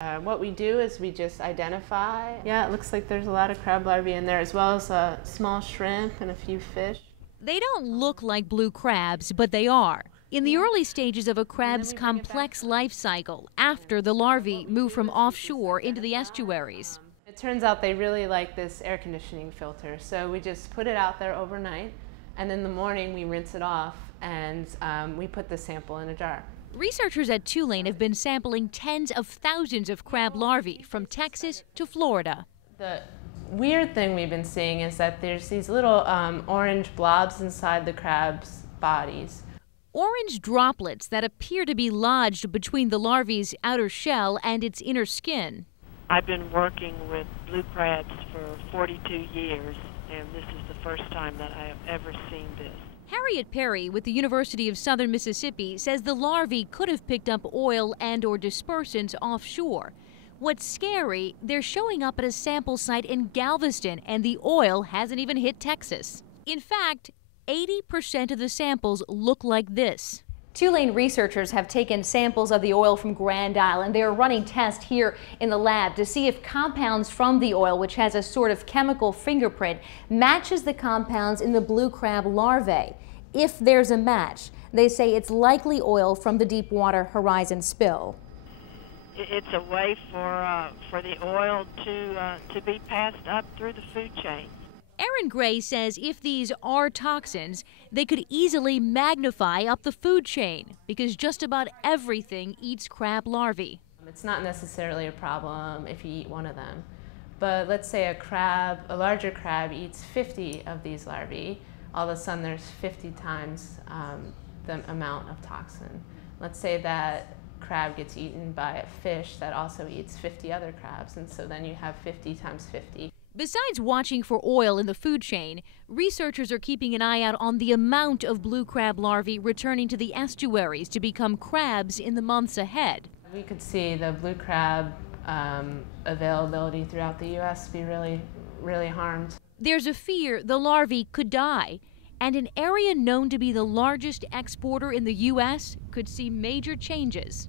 What we do is we just identify. Yeah, it looks like there's a lot of crab larvae in there, as well as a small shrimp and a few fish. They don't look like blue crabs, but they are. In the early stages of a crab's complex life cycle, after the larvae move from offshore into the estuaries. It turns out they really like this air conditioning filter, so we just put it out there overnight, and in the morning we rinse it off, and we put the sample in a jar. Researchers at Tulane have been sampling tens of thousands of crab larvae from Texas to Florida. The weird thing we've been seeing is that there's these little orange blobs inside the crab's bodies. Orange droplets that appear to be lodged between the larvae's outer shell and its inner skin. I've been working with blue crabs for 42 years, and this is the first time that I have ever seen this. Harriet Perry with the University of Southern Mississippi says the larvae could have picked up oil and/or dispersants offshore. What's scary, they're showing up at a sample site in Galveston, and the oil hasn't even hit Texas. In fact, 80% of the samples look like this. Tulane researchers have taken samples of the oil from Grand Island. They are running tests here in the lab to see if compounds from the oil, which has a sort of chemical fingerprint, matches the compounds in the blue crab larvae. If there's a match, they say it's likely oil from the Deepwater Horizon spill. It's a way for the oil to be passed up through the food chain. Aaron Gray says if these are toxins, they could easily magnify up the food chain because just about everything eats crab larvae. It's not necessarily a problem if you eat one of them, but let's say a larger crab eats 50 of these larvae. All of a sudden there's 50 times the amount of toxin. Let's say that crab gets eaten by a fish that also eats 50 other crabs, and so then you have 50 times 50. Besides watching for oil in the food chain, researchers are keeping an eye out on the amount of blue crab larvae returning to the estuaries to become crabs in the months ahead. We could see the blue crab availability throughout the U.S. be really harmed. There's a fear the larvae could die, and an area known to be the largest exporter in the U.S. could see major changes.